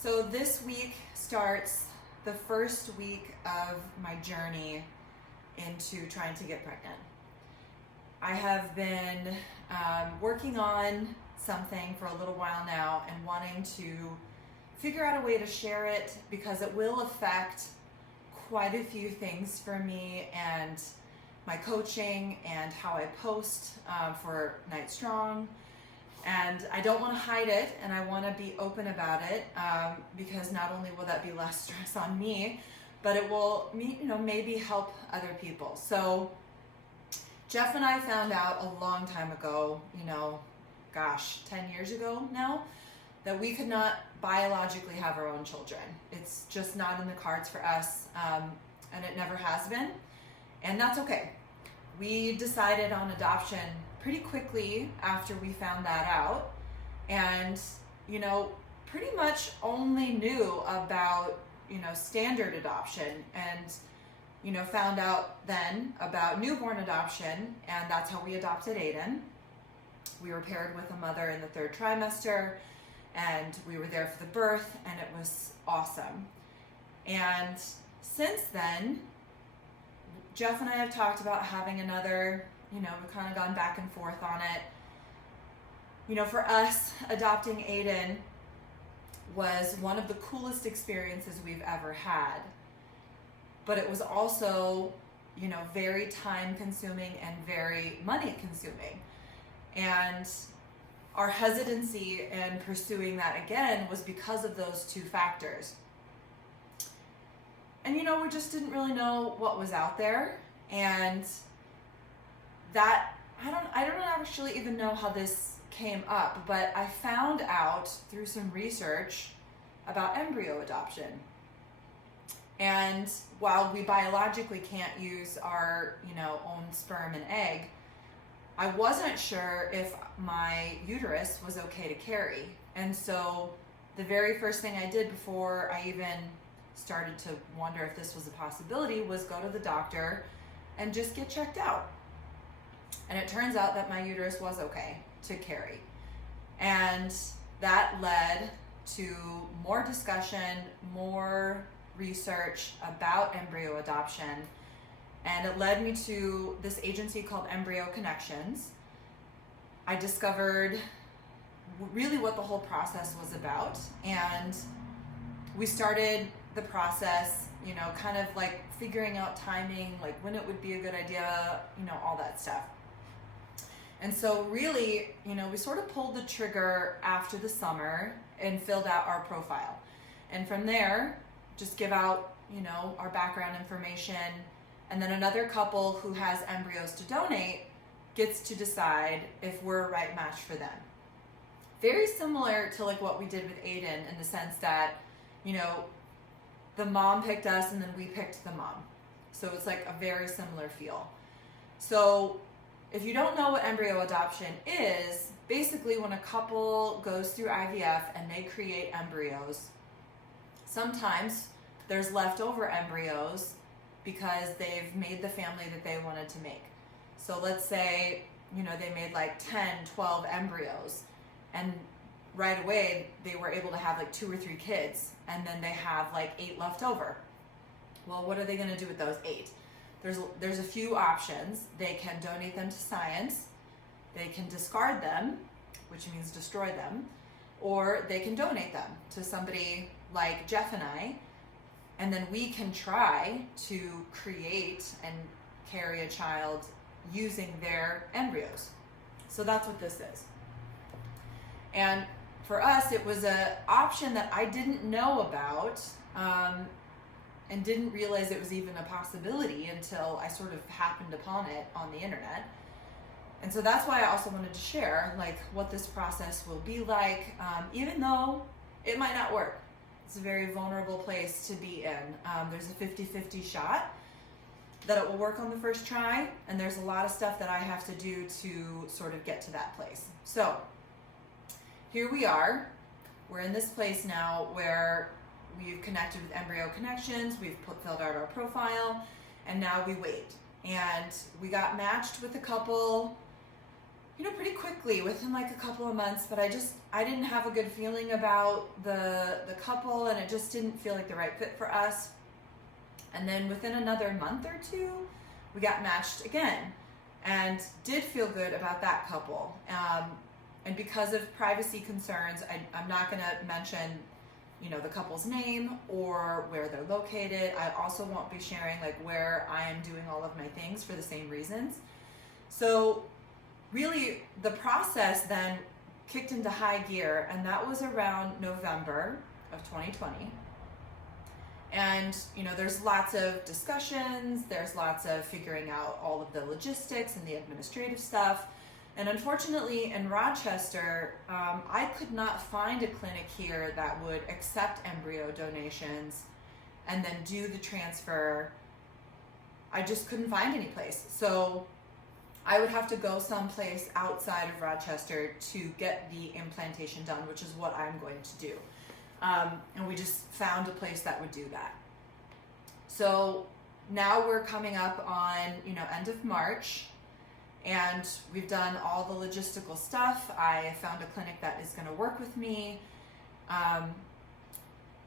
So this week starts the first week of my journey into trying to get pregnant. I have been working on something for a little while now and wanting to figure out a way to share it because it will affect quite a few things for me and my coaching and how I post for Night Strong. And I don't want to hide it, and I want to be open about it because not only will that be less stress on me, but it will, maybe help other people. So Jeff and I found out a long time ago, 10 years ago now, that we could not biologically have our own children. It's just not in the cards for us, and it never has been, and that's okay. We decided on adoption pretty quickly after we found that out, and pretty much only knew about standard adoption, and found out then about newborn adoption, and that's how we adopted Aiden. We were paired with a mother in the 3rd trimester, and we were there for the birth, and it was awesome. And since then, Jeff and I have talked about having another. We've kind of gone back and forth on it. For us, adopting Aiden was one of the coolest experiences we've ever had. But it was also, very time consuming and very money consuming. And our hesitancy in pursuing that again was because of those two factors. And we just didn't really know what was out there. And that I don't actually even know how this came up, but I found out through some research about embryo adoption. And while we biologically can't use our, own sperm and egg, I wasn't sure if my uterus was okay to carry. And so the very first thing I did before I even started to wonder if this was a possibility was go to the doctor and just get checked out. And it turns out that my uterus was okay to carry. And that led to more discussion, more research about embryo adoption. And it led me to this agency called Embryo Connections. I discovered really what the whole process was about. And we started the process, kind of like figuring out timing, like when it would be a good idea, all that stuff. And so really, we sort of pulled the trigger after the summer and filled out our profile. And from there, just give out, our background information. And then another couple who has embryos to donate gets to decide if we're a right match for them. Very similar to like what we did with Aiden in the sense that, the mom picked us and then we picked the mom. So it's like a very similar feel. So if you don't know what embryo adoption is, basically when a couple goes through IVF and they create embryos, sometimes there's leftover embryos because they've made the family that they wanted to make. So let's say, they made like 10, 12 embryos, and right away they were able to have like 2 or 3 kids, and then they have like 8 left over. Well, what are they going to do with those 8? There's a few options. They can donate them to science, they can discard them, which means destroy them, or they can donate them to somebody like Jeff and I, and then we can try to create and carry a child using their embryos. So that's what this is. And for us, it was an option that I didn't know about, and didn't realize it was even a possibility until I sort of happened upon it on the internet. And so that's why I also wanted to share like what this process will be like, even though it might not work. It's a very vulnerable place to be in. There's a 50-50 shot that it will work on the first try, and there's a lot of stuff that I have to do to sort of get to that place. So here we are. We're in this place now where we've connected with Embryo Connections, we've filled out our profile, and now we wait. And we got matched with a couple pretty quickly within like a couple of months, but I didn't have a good feeling about the couple, and it just didn't feel like the right fit for us. And then within another month or two, we got matched again and did feel good about that couple. And because of privacy concerns, I'm not going to mention, the couple's name or where they're located. I also won't be sharing like where I am doing all of my things for the same reasons. So really the process then kicked into high gear, and that was around November of 2020. And, there's lots of discussions, there's lots of figuring out all of the logistics and the administrative stuff. And unfortunately in Rochester, I could not find a clinic here that would accept embryo donations and then do the transfer. I just couldn't find any place. So I would have to go someplace outside of Rochester to get the implantation done, which is what I'm going to do. And we just found a place that would do that. So now we're coming up on, end of March, and we've done all the logistical stuff. I found a clinic that is going to work with me.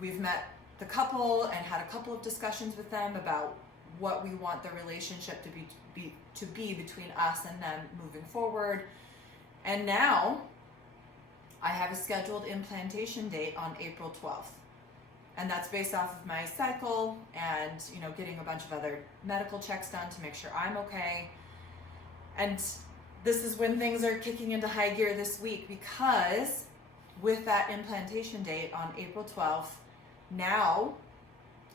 We've met the couple and had a couple of discussions with them about what we want the relationship to be between us and them moving forward. And now I have a scheduled implantation date on April 12th. And that's based off of my cycle and, getting a bunch of other medical checks done to make sure I'm okay. And this is when things are kicking into high gear this week, because with that implantation date on April 12th, now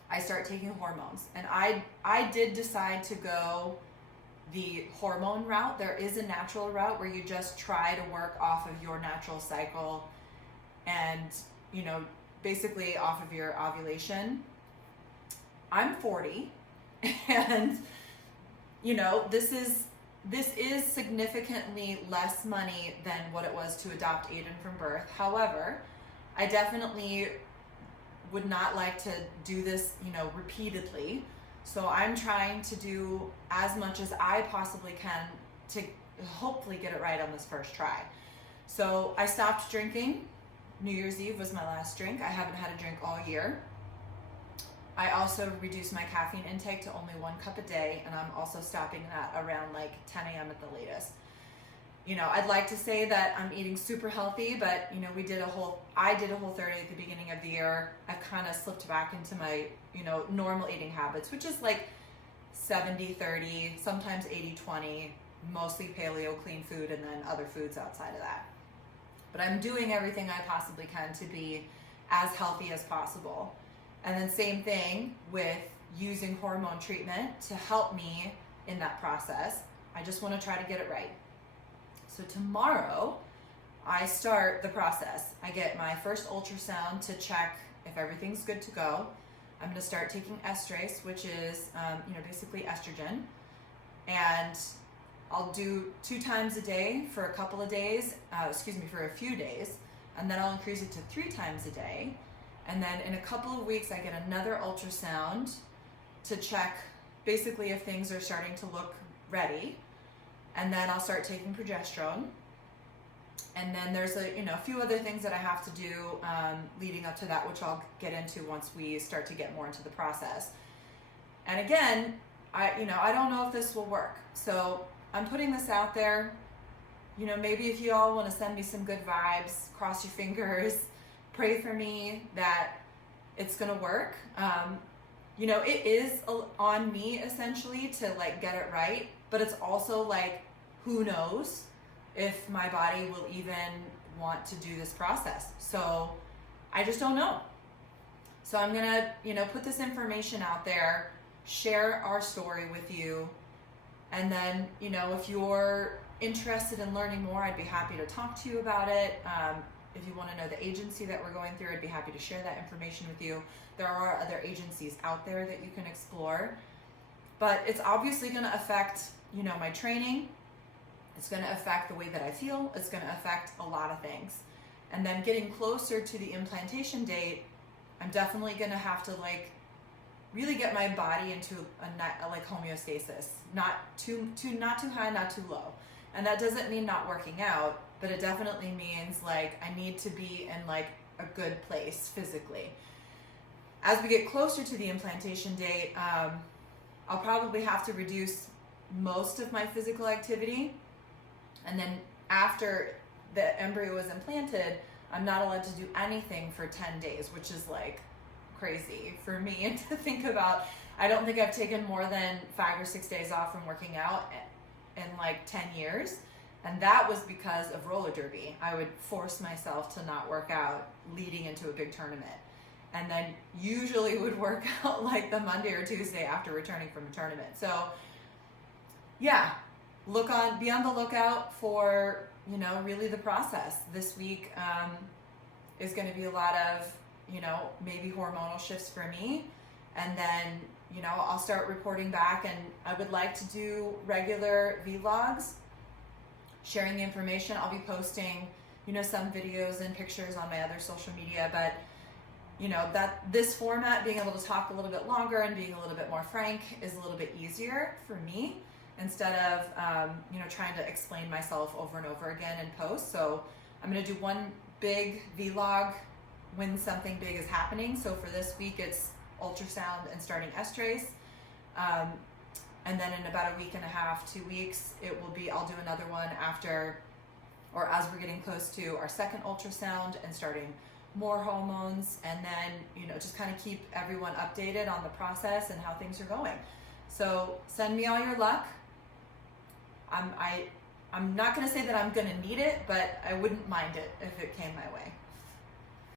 I start taking hormones. And I did decide to go the hormone route. There is a natural route where you just try to work off of your natural cycle and, basically off of your ovulation. I'm 40 and, this is significantly less money than what it was to adopt Aiden from birth. However, I definitely would not like to do this, repeatedly. So I'm trying to do as much as I possibly can to hopefully get it right on this first try. So I stopped drinking. New Year's Eve was my last drink. I haven't had a drink all year. I also reduced my caffeine intake to only 1 cup a day, and I'm also stopping that around like 10 a.m. at the latest. I'd like to say that I'm eating super healthy, but I did a whole 30 at the beginning of the year. I've kind of slipped back into my, normal eating habits, which is like 70-30, sometimes 80-20, mostly paleo, clean food, and then other foods outside of that. But I'm doing everything I possibly can to be as healthy as possible. And then same thing with using hormone treatment to help me in that process. I just want to try to get it right. So tomorrow, I start the process. I get my first ultrasound to check if everything's good to go. I'm going to start taking Estrace, which is, basically estrogen. And I'll do 2 times a day for a couple of days, for a few days. And then I'll increase it to 3 times a day. And then in a couple of weeks, I get another ultrasound to check basically if things are starting to look ready. And then I'll start taking progesterone. And then there's a few other things that I have to do leading up to that, which I'll get into once we start to get more into the process. And again, I don't know if this will work. So I'm putting this out there. Maybe if you all want to send me some good vibes, cross your fingers, pray for me that it's going to work. It is on me essentially to like get it right, but it's also like, who knows if my body will even want to do this process. So I just don't know. So I'm going to, put this information out there, share our story with you. And then, if you're interested in learning more, I'd be happy to talk to you about it. If you want to know the agency that we're going through, I'd be happy to share that information with you. There are other agencies out there that you can explore. But it's obviously going to affect, my training. It's going to affect the way that I feel. It's going to affect a lot of things. And then getting closer to the implantation date, I'm definitely going to have to really get my body into a homeostasis, not too high, not too low. And that doesn't mean not working out, but it definitely means like I need to be in like a good place physically. As we get closer to the implantation date, I'll probably have to reduce most of my physical activity. And then after the embryo is implanted, I'm not allowed to do anything for 10 days, which is like crazy for me to think about. I don't think I've taken more than 5 or 6 days off from working out in like 10 years. And that was because of roller derby. I would force myself to not work out leading into a big tournament. And then usually would work out like the Monday or Tuesday after returning from a tournament. So yeah, be on the lookout for, you know, really the process. This week is going to be a lot of, you know, maybe hormonal shifts for me. And then, you know, I'll start reporting back, and I would like to do regular vlogs, sharing the information. I'll be posting, you know, some videos and pictures on my other social media, but you know, that this format, being able to talk a little bit longer and being a little bit more frank, is a little bit easier for me, instead of you know, trying to explain myself over and over again in post. So I'm going to do one big vlog when something big is happening. So for this week, it's ultrasound and starting Estrace. And then in about a week and a half, 2 weeks, I'll do another one after, or as we're getting close to our second ultrasound and starting more hormones, and then, you know, just kind of keep everyone updated on the process and how things are going. So send me all your luck. I'm not going to say that I'm going to need it, but I wouldn't mind it if it came my way.